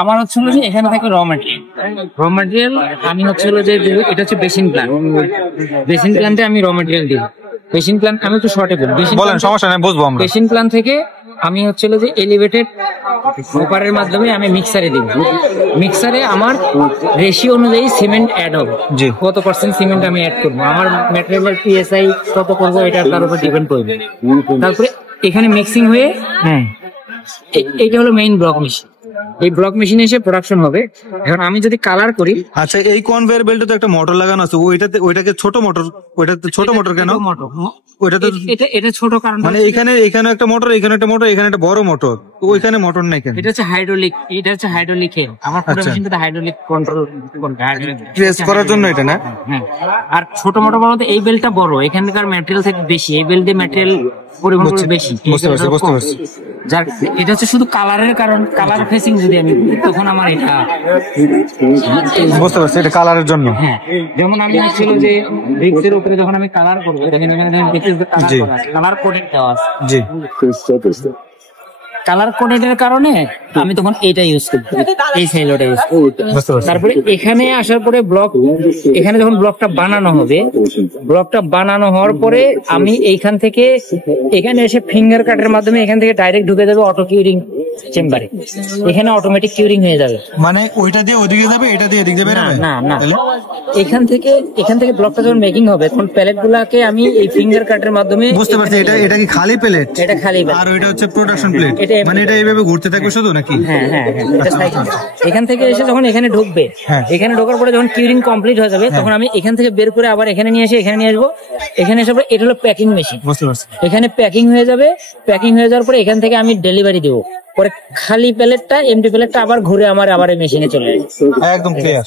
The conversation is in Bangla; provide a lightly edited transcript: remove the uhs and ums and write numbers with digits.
আমার হচ্ছিল যে এখানে থাকে র ম্যাটেরিয়াল আমি হচ্ছিল যে এটা হচ্ছে বেসিন প্ল্যান। বেসিন প্ল্যান্টে আমি র ম্যাটেরিয়াল দিই। বেসিন প্ল্যান আমি একটু শর্টে বলি, বলেন, সমস্যা নেই, বুঝবো আমরা। বেসিন প্ল্যান থেকে আমি হচ্ছিল যে এলিভেটেড হোপারের মাধ্যমে আমি মিক্সারে দিই। মিক্সারে আমার রেশিও অনুযায়ী সিমেন্ট অ্যাড হবে, কত পার্সেন্ট সিমেন্ট আমি অ্যাড করবো, আমার ম্যাটেরিয়ালের পিএসআই কত করবো এটা তার উপর ডিপেন্ড করবে। তারপরে এখানে মিক্সিং হয়ে এইটা হলো মেইন ব্লক মেশিন। এই ব্লক মেশিনে এসে প্রোডাকশন হবে। এখন আমি যদি কালার করি, আচ্ছা এই কনভেয়ার বেল্টে তো একটা মোটর লাগানো আছে, ওইটাকে ছোট মোটর, ওইটাতে ছোট মোটর কেন? ওইটা তো এটা ছোট কারণ মানে এখানে একটা মোটর, এখানে একটা মোটর, এখানে একটা বড় মোটর, ওইখানে মোটর নাই কেন? এটা হচ্ছে হাইড্রোলিক, এটা হচ্ছে হাইড্রোলিক আমার পুরো মেশিনটা হাইড্রোলিক কন্ট্রোল প্রেস করার জন্য এটা না? হ্যাঁ। আর ছোট মোটর বলতে এই বেল্টটা বড়, এখানকার ম্যাটেরিয়াল থেকে বেশি, এই বেল্টে ম্যাটেরিয়াল পরিমাণ বেশি। বুঝতে পারছি। যার এটা হচ্ছে শুধু কালারের কারণ, কালার ফেসিং যদি আমি তখন আমার এটা বুঝতে পারছি, এটা কালারের জন্য। হ্যাঁ, যেমন আমি ছিল যে রিক্সের উপরে যখন আমি কালার করবো, কালার কোডেড দেওয়া আছে। জি, কালার কোডেডের কারণে আমি তখন এইটা ইউজ করি, এই সাইলোটা ইউজ করি। তারপরে এখানে আসার পরে এখানে যখন ব্লকটা বানানো হবে, ব্লকটা বানানো হওয়ার পরে আমি এইখান থেকে এখানে এসে ফিঙ্গার কাটের মাধ্যমে এখান থেকে ডাইরেক্ট ঢুকে যাবে অটো কিউরিং চেম্বারে। এখানে অটোমেটিক কিউরিং হয়ে যাবে। মানে ওইটা দিয়ে ওদিকে যাবে, এটা দিয়ে এদিকে যাবে? না, এখান থেকে ব্লকটা যখন মেকিং হবে তখন প্যালেট গুলাকে আমি এই ফিঙ্গার কাটের মাধ্যমে। বুঝতে পারছি। এটা কি খালি প্লেট? এটা খালি, আর ওইটা হচ্ছে প্রোডাকশন প্লেট। মানে এটা এইভাবে ঘুরতে থাকবে শুধু নাকি? হ্যাঁ, এখান থেকে এসে যখন এখানে ঢুকবে, এখানে ঢোকার পরে যখন কিউরিং কমপ্লিট হয়ে যাবে তখন আমি এখান থেকে বের করে আবার এখানে নিয়ে আসবো। এখানে এসে এটা হলো প্যাকিং মেশিন। বুঝতে পারছি। এখানে প্যাকিং হয়ে যাবে। প্যাকিং হয়ে যাওয়ার পরে এখান থেকে আমি ডেলিভারি দেবো। পরে খালি প্যালেটটা, এমটি প্যালেটটা আবার ঘুরে আবার এই মেশিনে চলে যাবে। একদম ক্লিয়ার।